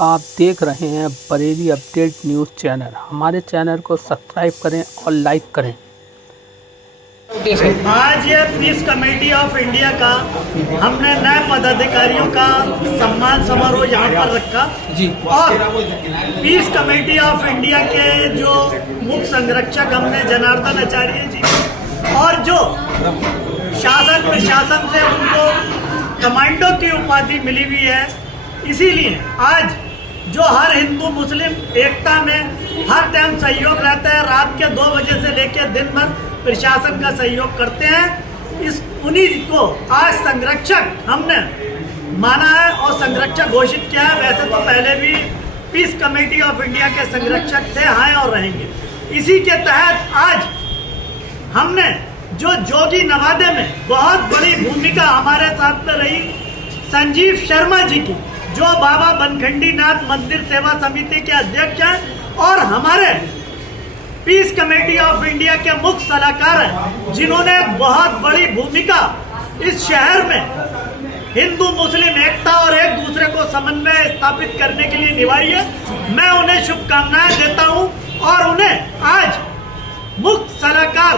आप देख रहे हैं बरेली अपडेट न्यूज़ चैनल। हमारे चैनल को सब्सक्राइब करें और लाइक करें। आज ये पीस कमेटी ऑफ इंडिया का हमने नए पदाधिकारियों का सम्मान समारोह यहाँ पर रखा जी। और पीस कमेटी ऑफ इंडिया के जो मुख्य संरक्षक हमने जनार्दन आचार्य जी और जो शासन प्रशासन से उनको कमांडो की उपाधि मिली हुई है, इसीलिए आज जो हर हिंदू मुस्लिम एकता में हर टाइम सहयोग रहता है, रात के 2 बजे से लेकर दिन भर प्रशासन का सहयोग करते हैं, इस उन्हीं को आज संरक्षक हमने माना है और संरक्षक घोषित किया है। वैसे तो पहले भी पीस कमेटी ऑफ इंडिया के संरक्षक थे, हैं और रहेंगे। इसी के तहत आज हमने जो जोगी नवादे में बहुत बड़ी भूमिका हमारे साथ में रही संजीव शर्मा जी की, जो बाबा बनखंडी नाथ मंदिर सेवा समिति के अध्यक्ष हैं और हमारे पीस कमेटी ऑफ इंडिया के मुख्य सलाहकार हैं, जिन्होंने बहुत बड़ी भूमिका इस शहर में हिंदू मुस्लिम एकता और एक दूसरे को समन्वय स्थापित करने के लिए निभाई है। मैं उन्हें शुभकामनाएं देता हूं और उन्हें आज मुख्य सलाहकार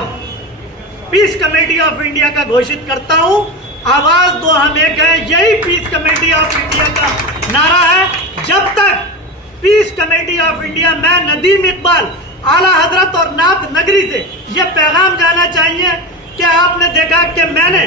पीस कमेटी ऑफ इंडिया का घोषित करता हूं। आवाज दो हम एक है, यही पीस कमेटी ऑफ इंडिया का नारा है। जब तक पीस कमेटी ऑफ इंडिया, मैं नदीम इकबाल आला हजरत और नाथ नगरी से ये पैगाम जाना चाहिए कि आपने देखा कि मैंने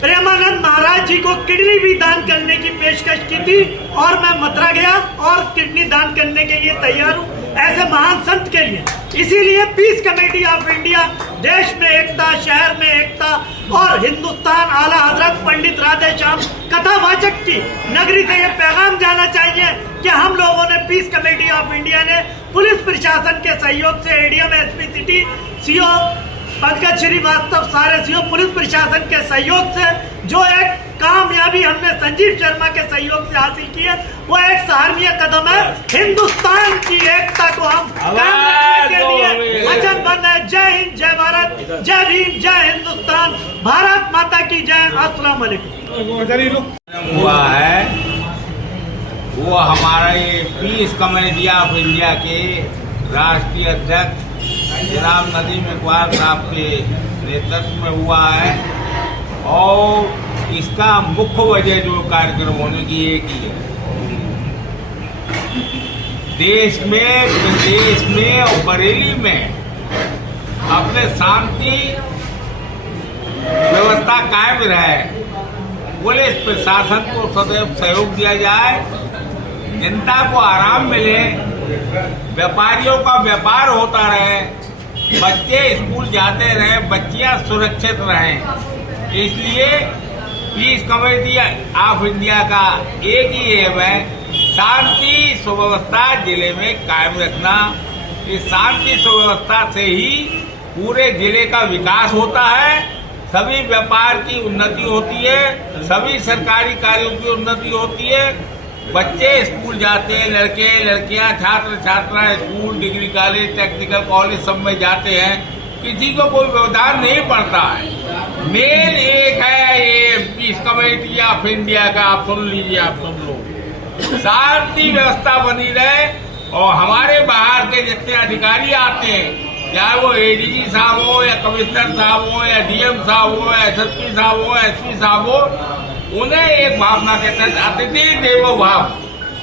प्रेमानंद महाराज जी को किडनी भी दान करने की पेशकश की थी और मैं मथुरा गया और किडनी दान करने के लिए तैयार हूं, ऐसे महान संत के लिए। इसीलिए पीस कमेटी ऑफ इंडिया देश में एकता, शहर में एकता और हिंदुस्तान आला हजरत पंडित राधे श्याम कथावाचक की नगरी से यह पैगाम जाना चाहिए कि हम लोगों ने पीस कमेटी ऑफ इंडिया ने पुलिस प्रशासन के सहयोग से ADM, SP city, CO Pankaj Shrivastava, सारे सीओ पुलिस प्रशासन के सहयोग से जो एक कामयाबी हमने संजीव शर्मा के सहयोग से हासिल की है, वो एक सराहनीय कदम है। हिंदुस्तान की एकता को हम कायम रखने के लिए वचनबद्ध है। जय हिंद, जय भारत, जय भीम, जय हिंदुस्तान, भारत माता की जय। अस्सलाम वालेकुम। हुआ है वो हमारा ये पीस कमेटी ऑफ इंडिया के राष्ट्रीय अध्यक्ष जनाब नदीम इकबाल साहब के नेतृत्व में हुआ है और इसका मुख्य वजह जो कार्यक्रम होने की एक ही है। देश में, प्रदेश में और बरेली में अपने शांति व्यवस्था कायम रहे, पुलिस प्रशासन को सदैव सहयोग दिया जाए, जनता को आराम मिले, व्यापारियों का व्यापार होता रहे, बच्चे स्कूल जाते रहे, बच्चियां सुरक्षित रहें। इसलिए पीस कमेटी ऑफ इंडिया का एक ही एम है, शांति सुव्यवस्था जिले में कायम रखना। इस शांति सुव्यवस्था से ही पूरे जिले का विकास होता है, सभी व्यापार की उन्नति होती है, सभी सरकारी कार्यों की उन्नति होती है। बच्चे स्कूल जाते हैं, लड़के लड़कियां, छात्र छात्रा school, degree college, technical college सब में जाते हैं, किसी को कोई व्यवधान नहीं पड़ता है। मेन एक है ये पीस कमेटी ऑफ इंडिया का, आप सुन लीजिए, आप सुन लो, शांति व्यवस्था बनी रहे और हमारे बाहर के जितने अधिकारी आते हैं, चाहे वो एडीजी साहब हो या कमिश्नर साहब हो या डीएम साहब हो या एसएसपी साहब हो, एसपी साहब हो, उन्हें एक भावना के तहत अतिथि देवो भाव,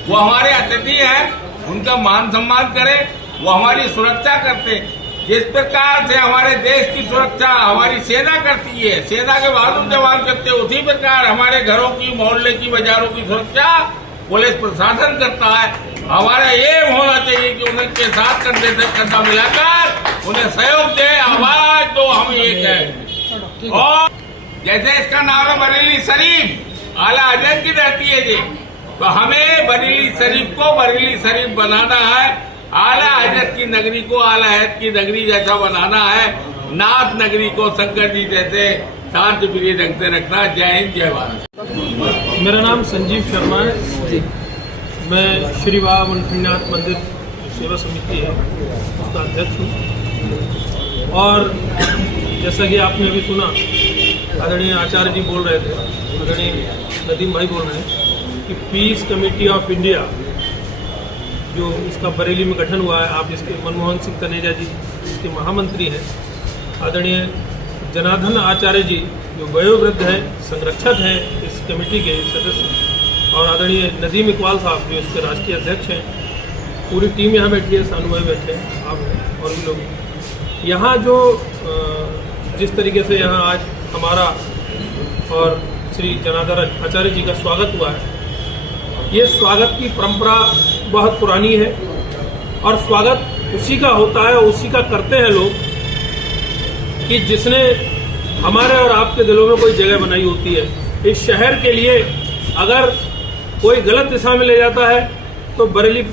वो हमारे अतिथि हैं, उनका मान सम्मान करें, वो हमारी सुरक्षा करते। जिस प्रकार से हमारे देश की सुरक्षा हमारी सेना करती है, सेना के बहादुर जवान करते हैं, उसी प्रकार हमारे घरों की, मोहल्ले की, बाजारों की सुरक्षा पुलिस प्रशासन करता है। हमारा ये होना चाहिए कि उनके साथ कंधे से कंधा मिलाकर उन्हें सहयोग दे, आवाज दो, हम एक है। और जैसे इसका नाम है बरेली शरीफ, आला हजरत की धरती है जी, तो हमें बरेली शरीफ को बरेली शरीफ बनाना है, आला हजरत की नगरी को आला हजरत की नगरी जैसा बनाना है, नाथ नगरी को शंकर जी जैसे शांति प्रिय ढंग से रखना। जय हिंद, जय भारत। मेरा नाम संजीव शर्मा है, मैं श्री बाबा बनखंडनाथ मंदिर सेवा समिति है उसका अध्यक्ष हूँ। और जैसा कि आपने अभी सुना, आदरणीय आचार्य जी बोल रहे थे, आदरणीय नदीम भाई बोल रहे हैं, कि पीस कमेटी ऑफ इंडिया जो इसका बरेली में गठन हुआ है, आप इसके मनमोहन सिंह तनेजा जी इसके महामंत्री हैं, आदरणीय जनार्दन आचार्य जी जो वयोवृद्ध हैं, संरक्षक हैं इस कमेटी के सदस्य, और आदरणीय नदीम इकबाल साहब जो इसके राष्ट्रीय अध्यक्ष हैं। पूरी टीम यहाँ बैठी है, सानू भाई बैठे हैं, आप हैं और भी लोग यहाँ जो जिस तरीके से यहाँ आज हमारा और श्री जनार्दन आचार्य जी का स्वागत हुआ है, ये स्वागत की परंपरा बहुत पुरानी है और स्वागत उसी का होता है, उसी का करते हैं लोग कि जिसने हमारे और आपके दिलों में कोई जगह बनाई होती है। इस शहर के लिए अगर कोई गलत दिशा में ले जाता है तो बरेली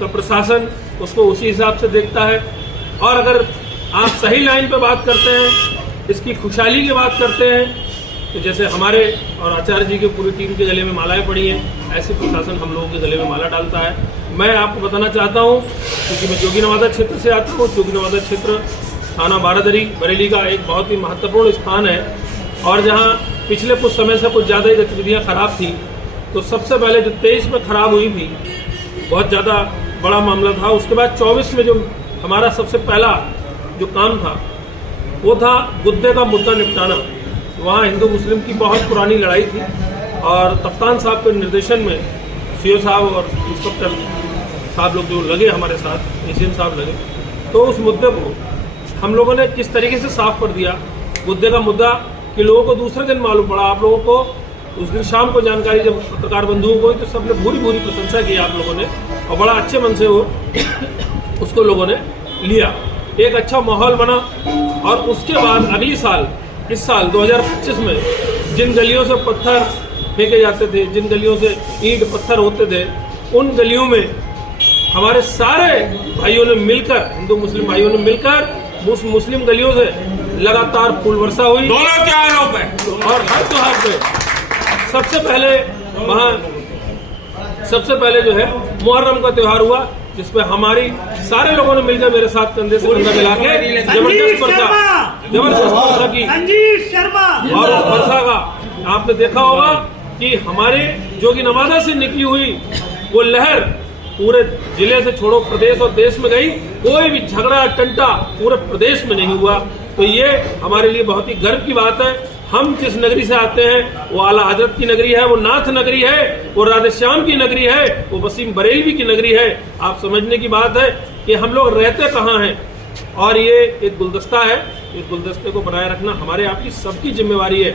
का प्रशासन उसको उसी हिसाब से देखता है, और अगर आप सही लाइन पे बात करते हैं, इसकी खुशहाली की बात करते हैं, तो जैसे हमारे और आचार्य जी की पूरी टीम के गले में मालाएं पड़ी हैं, ऐसे प्रशासन हम लोगों के गले में माला डालता है। मैं आपको बताना चाहता हूं, क्योंकि मैं जोगीनवादा क्षेत्र से आता हूं, जोगीनवादा क्षेत्र थाना बारादरी बरेली का एक बहुत ही महत्वपूर्ण स्थान है, और जहां पिछले कुछ समय से कुछ ज़्यादा ही गतिविधियाँ खराब थी। तो सबसे पहले जो 23 में खराब हुई थी, बहुत ज़्यादा बड़ा मामला था। उसके बाद 24 में जो हमारा सबसे पहला जो काम था वो था गुद्दे का मुद्दा निपटाना। वहाँ हिंदू मुस्लिम की बहुत पुरानी लड़ाई थी, और कप्तान साहब के निर्देशन में सीओ साहब और इंस्पेक्टर साहब लोग जो लगे हमारे साथ, एसीएम साहब लगे, तो उस मुद्दे को हम लोगों ने किस तरीके से साफ कर दिया। गुद्दे का मुद्दा कि लोगों को दूसरे दिन मालूम पड़ा, आप लोगों को उस दिन शाम को जानकारी जब पत्रकार बंधुओं को, तो सबने भूरी भूरी प्रशंसा की आप लोगों ने, और बड़ा अच्छे मन से वो उसको लोगों ने लिया, एक अच्छा माहौल बना। और उसके बाद अगली साल, इस साल 2025 में जिन गलियों से पत्थर फेंके जाते थे, जिन गलियों से ईंट पत्थर होते थे, उन गलियों में हमारे सारे भाइयों ने मिलकर, हिंदू मुस्लिम भाइयों ने मिलकर उस मुस्लिम गलियों से लगातार फूल वर्षा हुई। दोनों त्योहारों पे और हर त्योहार पे सबसे पहले जो है मुहर्रम का त्योहार हुआ, जिसपे हमारी सारे लोगों ने मिलकर मेरे साथ कंधे से कंधा मिला के जबरदस्त वर्षा की। और उस वर्षा का आपने देखा होगा कि हमारे जोगीनवादा से निकली हुई वो लहर पूरे जिले से छोड़ो प्रदेश और देश में गई, कोई भी झगड़ा टंटा पूरे प्रदेश में नहीं हुआ। तो ये हमारे लिए बहुत ही गर्व की बात है। हम जिस नगरी से आते हैं वो आला हजरत की नगरी है, वो नाथ नगरी है, वो राधेश्याम की नगरी है, वो वसीम बरेलवी की नगरी है। आप समझने की बात है कि हम लोग रहते कहाँ हैं, और ये एक गुलदस्ता है, इस गुलदस्ते को बनाए रखना हमारे आपकी सबकी जिम्मेवारी है।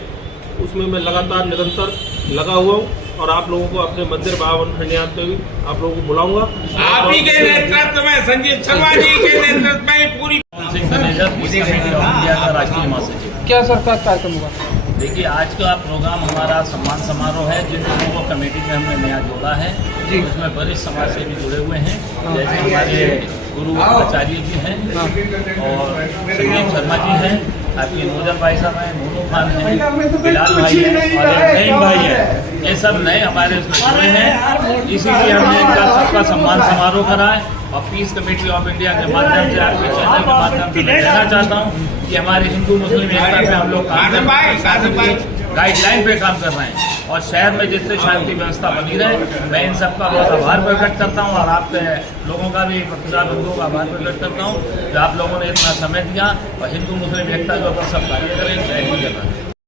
उसमें मैं लगातार निरंतर लगा हुआ हूँ, और आप लोगों को अपने मंदिर बावन खंडियात पे भी आप लोगों को बुलाऊंगा। आप ही के नेतृत्व में, संजीव शर्मा जी के नेतृत्व में पूरी राष्ट्रीय महासचिव। क्या सरकार कार्यक्रम होगा? देखिए, आज का प्रोग्राम हमारा सम्मान समारोह है, जिन लोगों को कमेटी में हमने नया जोड़ा है जी, उसमें वरिष्ठ समाज से भी जुड़े हुए हैं, जैसे हमारे गुरु आचार्य जी हैं और संजीव शर्मा जी हैं, आपके नोजल भाई साहब हैं, मोनू खान हैं, बिलाल भाई हैं और नईम भाई हैं। ये सब नए हमारे उसमें जुड़े हैं, इसीलिए हमने इनका सबका सम्मान समारोह करा है। और पीस कमेटी ऑफ इंडिया के माध्यम से, आपके चैनल के माध्यम से मैं कहना चाहता हूँ कि हमारे हिंदू मुस्लिम एकता पे हम लोग गाइडलाइन पे काम कर रहे हैं, और शहर में जिससे शांति व्यवस्था बनी रहे। मैं इन सबका बहुत आभार प्रकट करता हूँ, और आपके लोगों का भी, पत्रकार बंधुओं का आभार प्रकट करता हूँ कि आप लोगों ने इतना समय दिया, और हिंदू मुस्लिम एकता के ऊपर सब कार्य करें। जय हिंद, जय भारत।